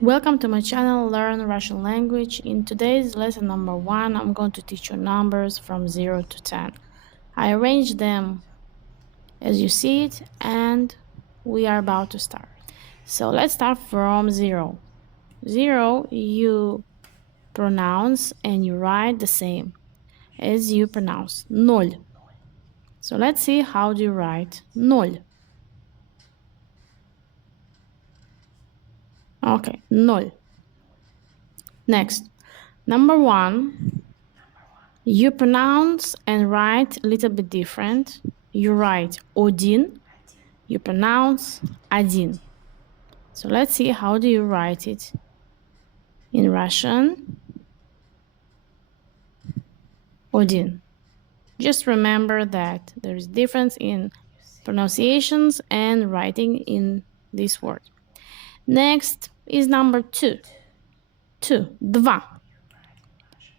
Welcome to my channel Learn Russian Language. In today's lesson number 1, I'm going to teach you numbers from 0 to 10. I arranged them as you see it and we are about to start. So let's start from 0. 0 you pronounce and you write the same as you pronounce. Ноль. So let's see how do you write ноль. Okay, ноль. Next, number 1, you pronounce and write a little bit different. You write один, you pronounce один. So let's see how do you write it in Russian. Один. Just remember that there is difference in pronunciations and writing in this word. Next is number 2. 2. Два.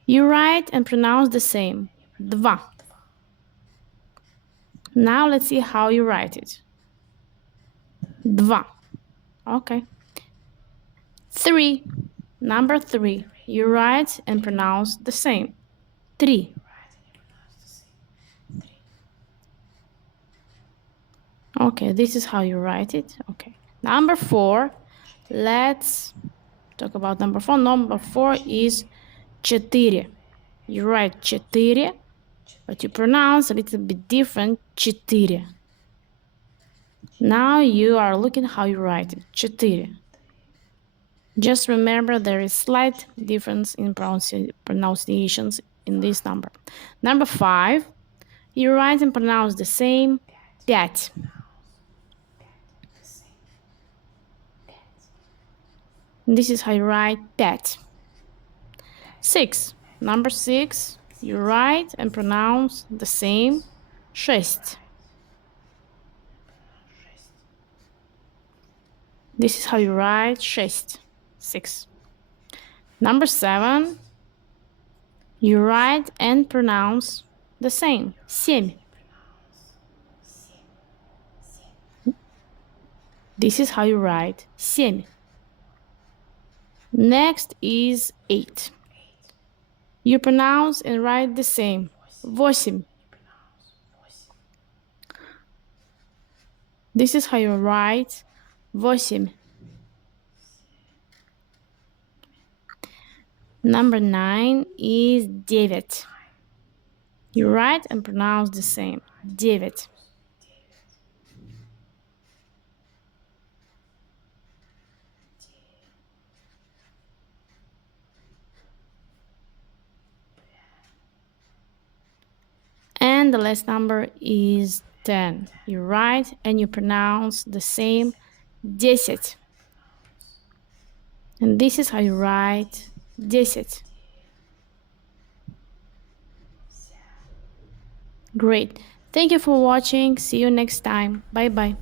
You write and pronounce the same. Два. Now let's see how you write it. Два. Okay. 3. Number 3. You write and pronounce the same. Три. Okay, this is how you write it. Okay. Number 4. Let's talk about number 4. Number 4 is четыре. You write четыре, but you pronounce a little bit different. Четыре. Now you are looking how you write it. Четыре. Just remember there is slight difference in pronunciations in this number. Number 5, you write and pronounce the same. Пять. This is how you write пять. 6. Number 6, you write and pronounce the same. Шесть. This is how you write шесть. 6. Number 7, you write and pronounce the same. Семь. This is how you write семь. Next is 8. You pronounce and write the same. Восемь. This is how you write восемь. Number 9 is девять. You write and pronounce the same. Девять. And the last number is 10. You write and you pronounce the same. Десять. And this is how you write десять. Great. Thank you for watching. See you next time. Bye-bye.